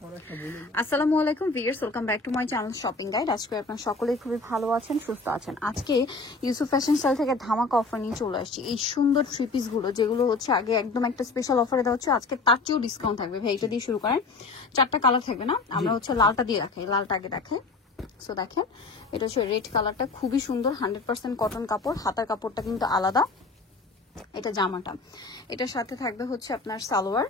আসসালামু আলাইকুম viewers, welcome back to my channel shopping guide. আজকে আপনারা সকলেই খুবই ভালো আছেন, সুস্থ আছেন। আজকে ইউসুফ ফ্যাশন স্টাইল থেকে ধামাকা অফার নিয়ে চলে আসছি। এই সুন্দর থ্রি পিসগুলো যেগুলো হচ্ছে আগে একদম একটা স্পেশাল অফারে দেওয়া হচ্ছে, আজকে তার চেয়েও ডিসকাউন্ট থাকবে। ভাই এটা দিয়ে শুরু করেন, চারটা কালার থাকবে না, আমরা হচ্ছে লালটা দিয়ে রাখাই, লালটা আগে দেখাই। সো দেখেন এটা হচ্ছে রেড কালারটা, খুবই সুন্দর, 100% কটন কাপড়, হাতার কাপড়টা কিন্তু আলাদা। এটা জামাটা, এটার সাথে থাকবে হচ্ছে আপনার সালোয়ার,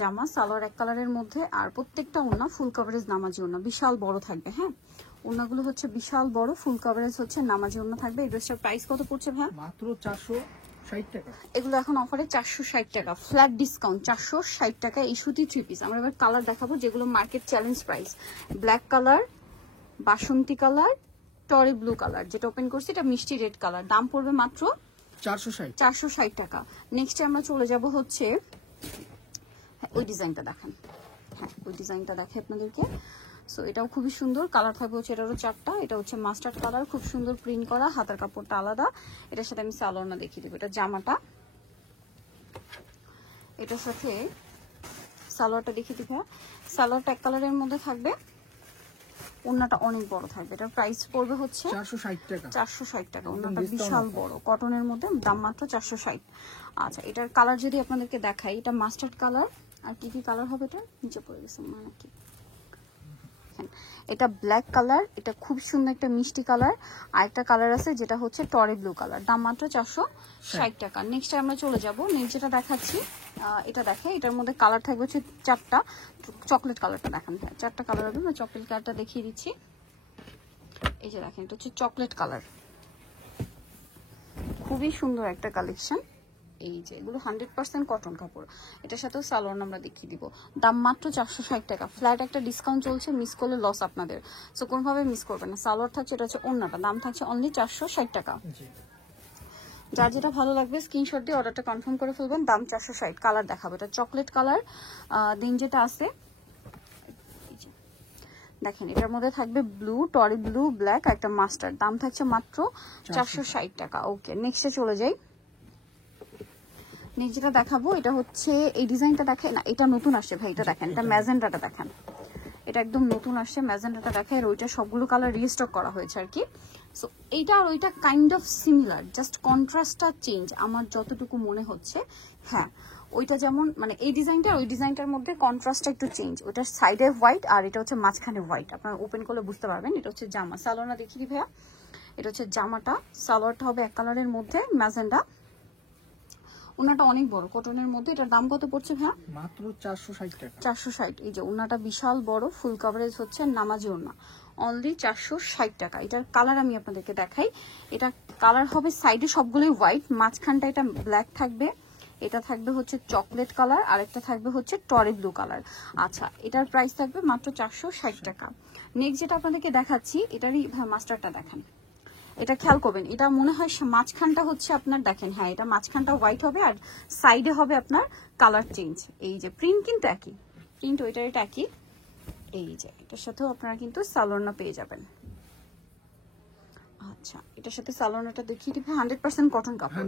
জামা সালোয়ার এক কালারের মধ্যে, আর প্রত্যেকটা ওড়না ফুল কভারেজ নামাজি ওড়না, বিশাল বড় থাকবে। হ্যাঁ, ওড়নাগুলো হচ্ছে বিশাল বড়, ফুল কভারেজ হচ্ছে নামাজি ওড়না থাকবে। এই ড্রেসটার প্রাইস কত পড়ছে ভাই? মাত্র 460 টাকা। এগুলো এখন অফারে 460 টাকা, ফ্ল্যাট ডিসকাউন্ট 460 টাকা। এই সুতি থ্রি পিস আমরা এবার কালার দেখাবো যেগুলো market challenge price. Black colour, বাসন্তী কালার, টরি ব্লু কালার, যেটা ওপেন করছি এটা মিষ্টি রেড কালার, দাম পড়বে মাত্র 460 টাকা। নেক্সট আমরা চলে যাব হচ্ছে ওই ডিজাইনটা দেখেন। হ্যাঁ, ওই ডিজাইনটা দেখে আপনাদেরকে। সো এটাও খুবই সুন্দর, কালার থাকবে হচ্ছে এটারও চারটা। এটা হচ্ছে মাস্টার্ড কালার, খুব সুন্দর প্রিন্ট করা, হাতার কাপড়টা আলাদা। এটার সাথে আমি সালোয়ারটা দেখিয়ে দেবো। এটা জামাটা, এটার সাথে সালোয়ারটা দেখিয়ে দিবে। সালোয়ারটা এক কালারের মধ্যে থাকবে, ওড়নাটা অনেক বড় থাকবে। এটার প্রাইস পড়বে হচ্ছে 460 টাকা। 460 টাকা। ওড়নাটা বিশাল বড়, কটনের মধ্যে, দাম মাত্র 460। আচ্ছা, এটার কালার যদি আপনাদেরকে দেখাই, এটা মাস্টার্ড কালার, আর কি কি কালার হবে এটা নিচে পড়ে গেছে মানে কি। এটা ব্ল্যাক কালার, এটা খুব সুন্দর একটা মিষ্টি কালার, আর একটা কালার আছে যেটা হচ্ছে টরি ব্লু কালার, দাম মাত্র 460 টাকা। নেক্সট আমরা চলে যাব, নেক্সট যেটা দেখাচ্ছি এটা দেখে, এটার মধ্যে কালার থাকবে হচ্ছে চারটা। চকলেট কালারটা দেখান, হ্যাঁ চারটা কালার হবে, আমি চকলেট কালারটা দেখিয়ে দিচ্ছি। এই যে দেখেন, এটা হচ্ছে চকলেট কালার, খুবই সুন্দর একটা কালেকশন। এই যে এগুলো 100% কটন কাপড়, এটার সাথেও সালোয়ার আমরা দেখিয়ে দিব, দাম মাত্র 460 টাকা। ফ্ল্যাট একটা ডিসকাউন্ট চলছে, মিস করলে লস আপনাদের, সো কোনোভাবে মিস করবেন না। সালোয়ার থাকছে, এটা হচ্ছে ওড়নাটা, দাম থাকছে অনলি 460 টাকা। যার যেটা ভালো লাগবে স্ক্রিনশট দিয়ে অর্ডারটা কনফার্ম করে ফেলবেন, দাম 460। কালার দেখাবো, এটা চকলেট কালার, দিন যেটা আছে দেখেন, এটার মধ্যে থাকবে ব্লু, টরি ব্লু, ব্ল্যাক, একটা মাস্টার্ড, দাম থাকছে মাত্র 460 টাকা। ওকে, নেক্সটে চলে যাই। নেক্সট যেটা দেখাবো এটা হচ্ছে এই ডিজাইনটা দেখেন না, এটা নতুন আসছে ভাই, এটা দেখেন, এটা ম্যাজেন্টাটা দেখেন, এটা একদম নতুন আসছে ম্যাজেন্টাটা দেখেন। আর ওইটা সবগুলো কালার রিস্টক করা হয়েছে আর কি। সো এইটা আর ওইটা কাইন্ড অফ সিমিলার, জাস্ট কন্ট্রাস্টটা চেঞ্জ আমার যতটুকু মনে হচ্ছে। হ্যাঁ, ওইটা যেমন মানে এই ডিজাইনটা আর ওই ডিজাইনটার মধ্যে কন্ট্রাস্টটা একটু চেঞ্জ, ওইটার সাইডে হোয়াইট আর এটা হচ্ছে মাঝখানে হোয়াইট, আপনারা ওপেন করলে বুঝতে পারবেন। এটা হচ্ছে জামা, সালোয়ারটা দেখিয়ে দিই ভাইয়া। এটা হচ্ছে জামাটা, সালোয়ারটা হবে এক কালারের মধ্যে ম্যাজেন্টা, ওনাটা অনেক বড় কটনের মধ্যে। এটার দাম কত পড়ছে ভাইয়া? মাত্র 460 টাকা। 460। এই যে ওনাটা বিশাল বড়, ফুল কভারেজ হচ্ছে নামাজি ওনা, অনলি 460 টাকা। এটার কালার আমি আপনাদেরকে দেখাই। এটা কালার হবে সাইডে সবগুলোই হোয়াইট, মাঝখানটা এটা ব্ল্যাক থাকবে, এটা থাকবে হচ্ছে চকলেট কালার, আর একটা থাকবে হচ্ছে টরি ব্লু কালার। আচ্ছা, এটার প্রাইস থাকবে মাত্র 460 টাকা। নেক্সট যেটা আপনাদেরকে দেখাচ্ছি, এটারই মাস্টারটা দেখেন, এটা খেয়াল করবেন, এটা মনে হয় মাঝখানটা হচ্ছে আপনার দেখেন, হ্যাঁ এটা মাঝখানটা হোয়াইট হবে আর সাইডে হবে আপনার কালার চেঞ্জ। এই যে প্রিন্ট কিন্তু একই, প্রিন্ট ওইটার এটা একই। এই যে এটার সাথেও আপনারা কিন্তু সালোয়ারটা পেয়ে যাবেন। আচ্ছা, এটার সাথে সালোয়ারটা দেখিয়ে দিবে, 100% কটন কাপড়,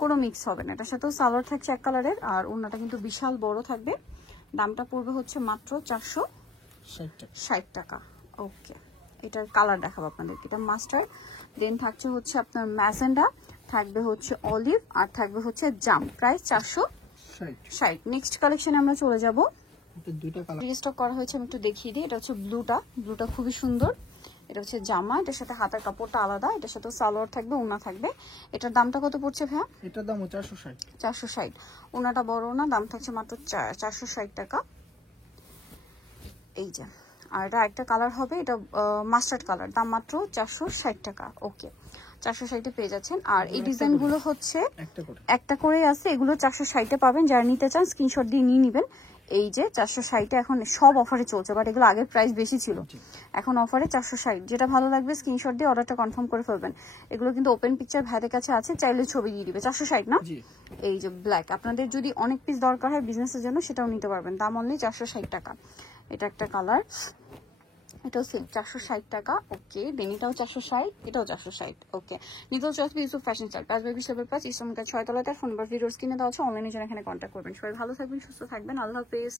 কোনো মিক্স হবে না। এটার সাথেও সালোয়ার থাকছে এক কালারের, আর ওড়নাটা কিন্তু বিশাল বড় থাকবে। দামটা পড়বে হচ্ছে মাত্র 460 টাকা। ওকে, এটার কালার দেখাবো আপনাদেরকে, এটা মাস্টার্ড, দেন থাকছে হচ্ছে আপনার ম্যাজেন্ডা, থাকবে হচ্ছে অলিভ, আর থাকবে হচ্ছে জাম, প্রাইস 460। নেক্সট কালেকশনে আমরা চলে যাব। দুইটা কালার রিস্টক করা হয়েছে, আমি একটু দেখিয়ে দিই। এটা হচ্ছে ব্লুটা, ব্লুটা খুবই সুন্দর, এটা হচ্ছে জামা, এটার সাথে হাতার কাপড়টা আলাদা, এটার সাথে সালোয়ার থাকবে, ওনা থাকবে। এটার দামটা কত পড়ছে ভাইয়া? এটার দাম 460। 460, ওনাটা বড় না, দাম থাকছে মাত্র 460 টাকা। এই যে, আর এটা একটা কালার হবে, এটা মাস্টার্ড কালার, দাম মাত্র 460 টাকা। ওকে, 460-এ পেয়ে যাচ্ছেন। আর এই ডিজাইনগুলো হচ্ছে একটা করে আছে, এগুলো 460-এ পাবেন। যারা নিতে চান স্ক্রিনশট দিয়ে নিয়ে নেবেন। এই যে 460-এ এখন সব অফারে চলছে, বাট এগুলো আগের প্রাইস বেশি ছিল, এখন অফারে 460। যেটা ভালো লাগবে স্ক্রিনশট দিয়ে অর্ডারটা কনফার্ম করে ফেলবেন। এগুলো কিন্তু ওপেন পিকচার ভাইদের কাছে আছে, চাইলে ছবি দিয়ে দিবে। 460 না? এই যে ব্ল্যাক, আপনাদের যদি অনেক পিস দরকার হয় বিজনেসের জন্য সেটাও নিতে পারবেন, দাম অনলি 460 টাকা। এটা একটা কালার, এটাও সেম 460 টাকা। ওকে, দেন এটাও 460, এটাও 460। ওকে, নিতেও চলবে ইউসুফ ফ্যাশন স্টাইল, পাঁচ বেবি সেভের পাঁচ, ইসলামিকা 6 তলাতে, ফোন নাম্বার ভিডিওর স্ক্রিনে দেওয়া আছে, অনলাইনে যারা এখানে কন্ট্যাক্ট করবেন। সবাই ভালো থাকবেন, সুস্থ থাকবেন, আল্লাহ হাফেজ।